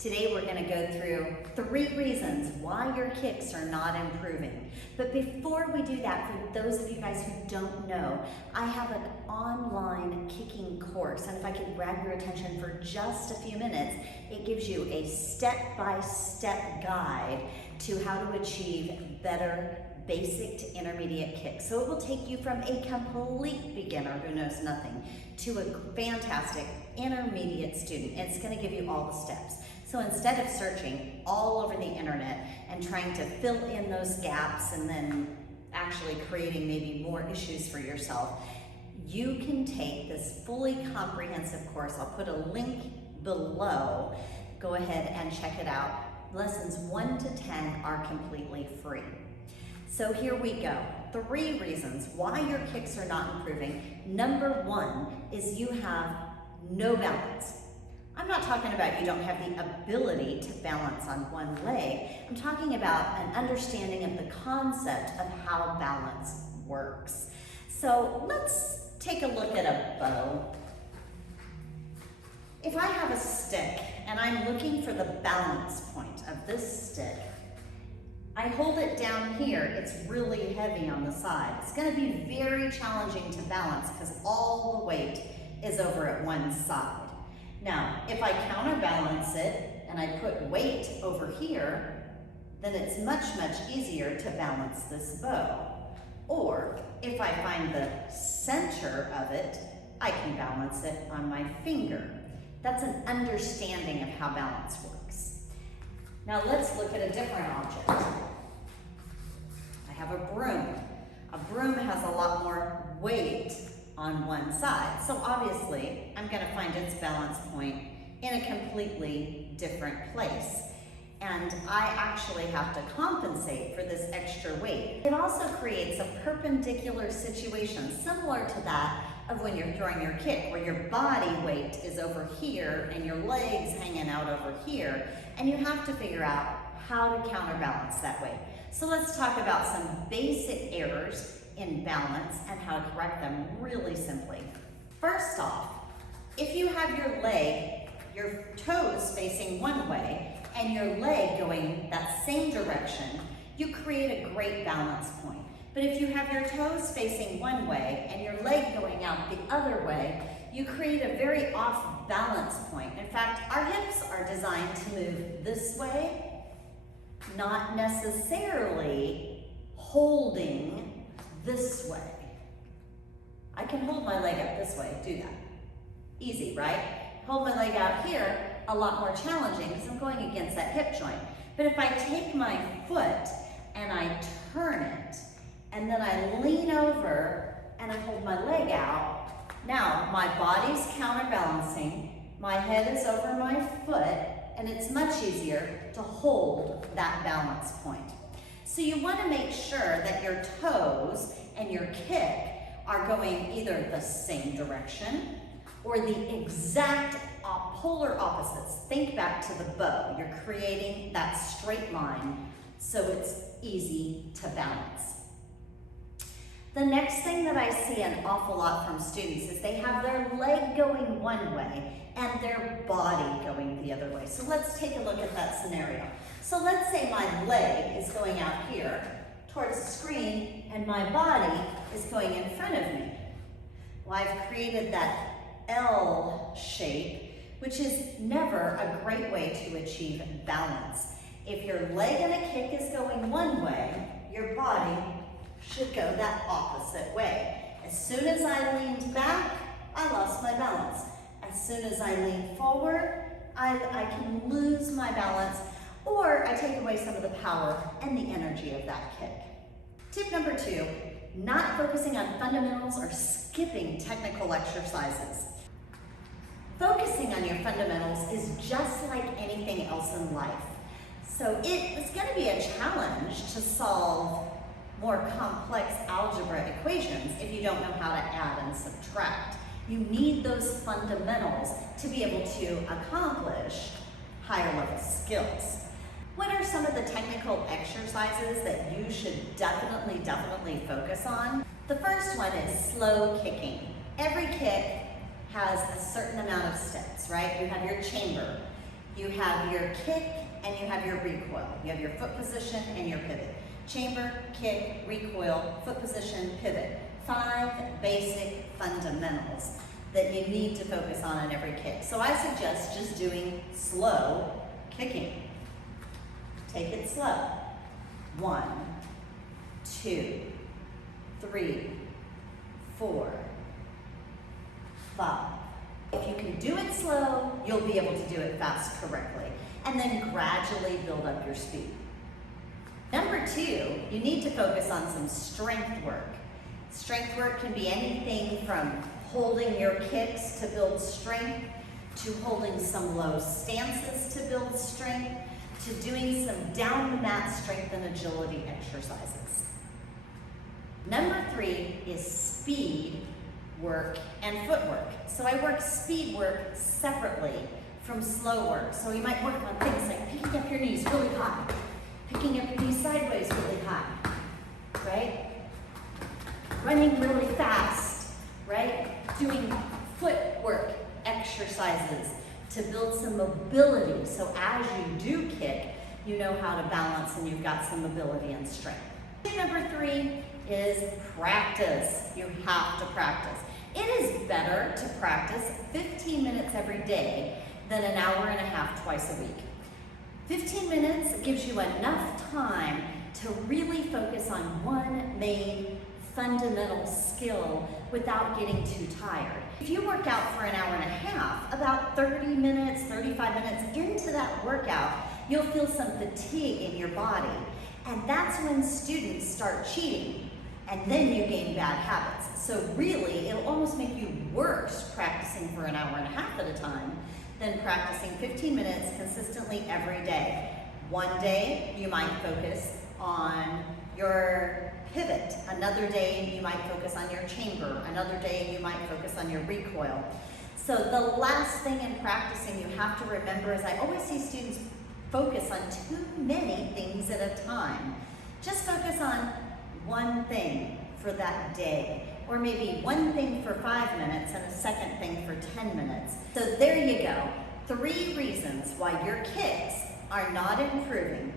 Today we're going to go through 3 reasons why your kicks are not improving. But before we do that, for those of you guys who don't know, I have an online kicking course, and if I could grab your attention for just a few minutes, it gives you a step-by-step guide to how to achieve better basic to intermediate kicks. So it will take you from a complete beginner who knows nothing to a fantastic intermediate student. It's going to give you all the steps. So instead of searching all over the internet and trying to fill in those gaps and then actually creating maybe more issues for yourself, you can take this fully comprehensive course. I'll put a link below. Go ahead and check it out. Lessons 1 to 10 are completely free. So here we go. 3 reasons why your kicks are not improving. Number 1 is you have no balance. I'm not talking about you don't have the ability to balance on one leg. I'm talking about an understanding of the concept of how balance works. So let's take a look at a bow. If I have a stick and I'm looking for the balance point of this stick, I hold it down here. It's really heavy on the side. It's going to be very challenging to balance because all the weight is over at one side. Now, if I counterbalance it and I put weight over here, then it's much, much easier to balance this bow. Or if I find the center of it, I can balance it on my finger. That's an understanding of how balance works. Now let's look at a different object. I have a broom. A broom has a lot more weight on one side. So obviously, I'm going to find its balance point in a completely different place. And I actually have to compensate for this extra weight. It also creates a perpendicular situation similar to that of when you're throwing your kick, where your body weight is over here and your legs hanging out over here, and you have to figure out how to counterbalance that weight. So let's talk about some basic errors in balance and how to correct them really simply. First off, if you have your toes facing one way and your leg going that same direction, you create a great balance point. But if you have your toes facing one way and your leg going out the other way, you create a very off balance point. In fact, our hips are designed to move this way, not necessarily holding this way. I can hold my leg up this way, do that. Easy, right? Hold my leg out here, a lot more challenging because I'm going against that hip joint. But if I take my foot and I turn it, and then I lean over and I hold my leg out, now my body's counterbalancing, my head is over my foot, and it's much easier to hold that balance point. So you want to make sure that your toes and your kick are going either the same direction or the exact polar opposites. Think back to the bow. You're creating that straight line so it's easy to balance. The next thing that I see an awful lot from students is they have their leg going one way and their body going the other way. So let's take a look at that scenario. So let's say my leg is going out here towards the screen and my body is going in front of me. Well, I've created that L shape, which is never a great way to achieve balance. If your leg and a kick is going one way, your body should go that opposite way. As soon as I leaned back, I lost my balance. As soon as I lean forward, I can lose my balance, or I take away some of the power and the energy of that kick. Tip number 2, not focusing on fundamentals or skipping technical exercises. Focusing on your fundamentals is just like anything else in life. So it's going to be a challenge to solve more complex algebra equations if you don't know how to add and subtract. You need those fundamentals to be able to accomplish higher level skills. What are some of the technical exercises that you should definitely focus on? The first one is slow kicking. Every kick has a certain amount of steps, right? You have your chamber. You have your kick and you have your recoil. You have your foot position and your pivot. Chamber, kick, recoil, foot position, pivot. 5 basic fundamentals that you need to focus on in every kick. So I suggest just doing slow kicking. Take it slow. 1, 2, 3, 4, 5. If you can do it slow, you'll be able to do it fast correctly. And then gradually build up your speed. Number 2, you need to focus on some strength work. Strength work can be anything from holding your kicks to build strength, to holding some low stances to build strength, to doing some down the mat strength and agility exercises. Number 3 is speed work and footwork. So I work speed work separately from slow work. So you might work on things like picking up your knees really high, picking up your knees sideways really high, right? Running really fast, right? Doing footwork exercises to build some mobility. So as you do kick, you know how to balance and you've got some mobility and strength. Number 3 is practice. You have to practice. It is better to practice 15 minutes every day than an hour and a half twice a week. 15 minutes gives you enough time to really focus on one main fundamental skill without getting too tired. If you work out for an hour and a half, about 30 minutes, 35 minutes into that workout, you'll feel some fatigue in your body. And that's when students start cheating. And then you gain bad habits. So really, it'll almost make you worse practicing for an hour and a half at a time than practicing 15 minutes consistently every day. One day, you might focus on your pivot. Another day, you might focus on your chamber. Another day, you might focus on your recoil. So the last thing in practicing you have to remember is I always see students focus on too many things at a time. Just focus on one thing for that day, or maybe one thing for 5 minutes and a second thing for 10 minutes. So there you go. 3 reasons why your kicks are not improving